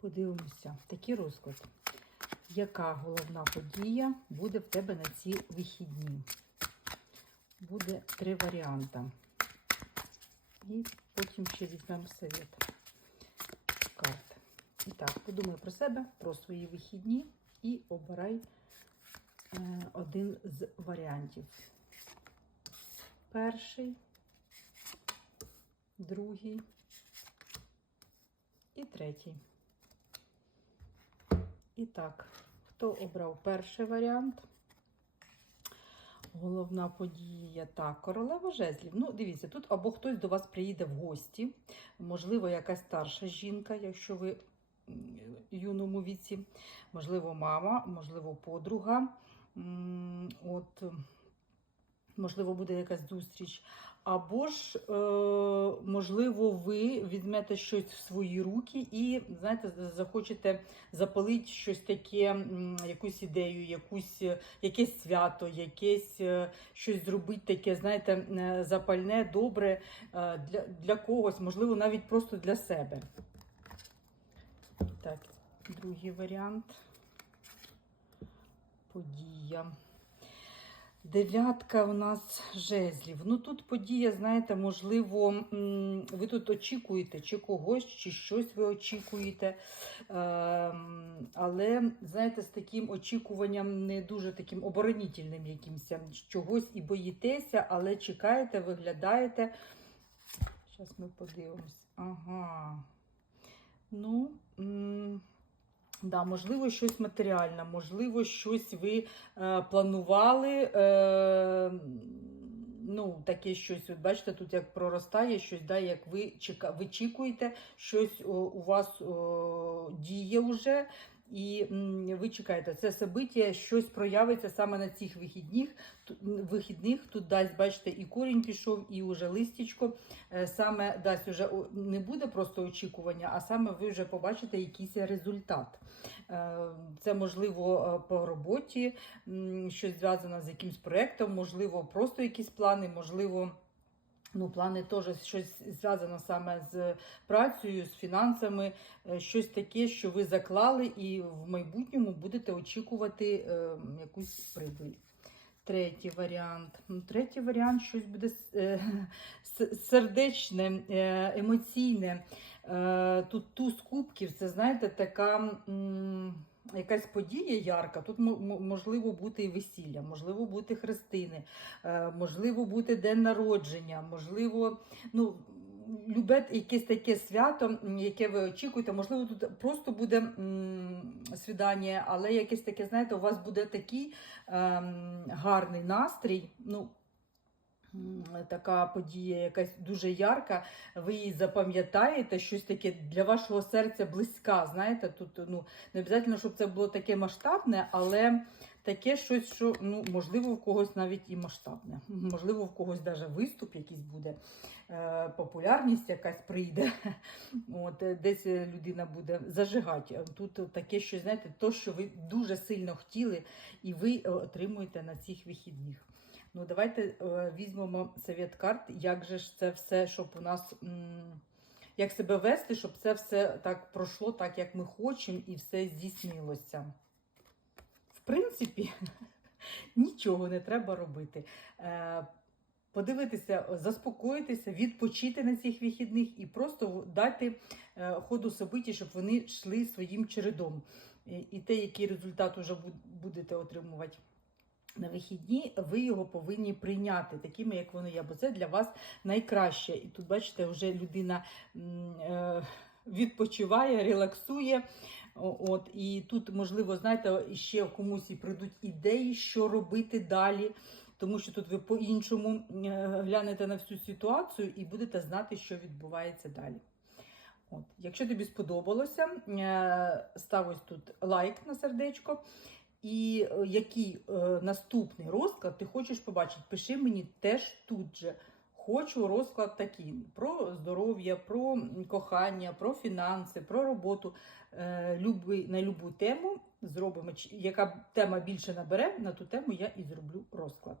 Подивимося, такий розклад. Яка головна подія буде в тебе на ці вихідні? Буде три варіанти. І потім ще візьмемо совет карт. І так, подумай про себе, про свої вихідні і обирай е, один з варіантів. Перший, другий і третій. І так, хто обрав перший варіант? Головна подія. Так, королева жезлів. Ну, дивіться, тут або хтось до вас приїде в гості, можливо, якась старша жінка, якщо ви юному віці, можливо, мама, можливо, подруга. От, можливо, буде якась зустріч. Або ж, е, можливо, ви візьмете щось в свої руки і, знаєте, захочете запалити щось таке, якусь ідею, якусь, якесь свято, якесь е, щось зробити таке, знаєте, запальне, добре е, для, для когось, можливо, навіть просто для себе. Так, другий варіант. Подія. Дев'ятка у нас жезлів. Ну тут подія, знаєте, можливо, ви тут очікуєте, чи когось, чи щось ви очікуєте. Ем, Але, знаєте, з таким очікуванням не дуже таким оборонітельним якимось, чогось і боїтеся, але чекаєте, виглядаєте. Зараз ми подивимось. Ага. Ну. Да, можливо, щось матеріальне, можливо, щось ви е, планували. Е, ну, таке щось, от бачите, тут як проростає щось, да, як ви чека, вичікуєте, щось о, у вас о, діє вже. І ви чекаєте, це собиття, щось проявиться саме на цих вихідних. Вихідних. Тут дасть, бачите, і корінь пішов, і вже листячко. Е, Саме дасть уже не буде просто очікування, а саме ви вже побачите якийсь результат. Е, Це можливо е, по роботі, щось зв'язане з якимсь проєктом, можливо, просто якісь плани, можливо. Ну, плани теж щось зв'язано саме з працею, з фінансами, е, щось таке, що ви заклали, і в майбутньому будете очікувати е, якусь прибиль. Третій варіант. Ну, Третій варіант щось буде е, сердечне, е, емоційне. Е, Тут туз кубків, це знаєте, така. м, Якась подія ярка, тут мо- мо- можливо бути і весілля, можливо бути хрестини, е, можливо бути день народження, можливо, ну, любе якесь таке свято, яке ви очікуєте. Можливо, тут просто буде свідання, але якесь таке, знаєте, у вас буде такий ем, гарний настрій. Ну, Така подія, якась дуже ярка, ви її запам'ятаєте, щось таке для вашого серця близька. Знаєте, тут ну не обов'язково, щоб це було таке масштабне, але таке щось, що ну, можливо, в когось навіть і масштабне. Можливо, в когось навіть виступ якийсь буде, е, популярність якась прийде. От, е, десь е, людина буде зажигати. Тут таке, що знаєте, то, що ви дуже сильно хотіли, і ви отримуєте на цих вихідних. Ну, давайте е, візьмемо совет карт, як же ж це все, щоб у нас. як себе вести, щоб це все так пройшло, так як ми хочемо, і все здійснилося. В принципі, нічого не треба робити. Е, Подивитися, заспокоїтися, відпочити на цих вихідних і просто дати е, ходу собиті, щоб вони йшли своїм чередом. І, те, який результат вже будете отримувати на вихідні, ви його повинні прийняти такими, як воно є, бо це для вас найкраще. І тут, бачите, вже людина е, відпочиває, релаксує. От, і тут, можливо, знаєте, ще комусь і прийдуть ідеї, що робити далі. Тому що тут ви по-іншому е, глянете на всю ситуацію і будете знати, що відбувається далі. От. Якщо тобі сподобалося, е, став тут лайк на сердечко. І е, який е, наступний розклад ти хочеш побачити, пиши мені теж тут же. Хочу розклад такий про здоров'я, про кохання, про фінанси, про роботу. Е, на любу тему зробимо. Яка тема більше набере, на ту тему я і зроблю розклад.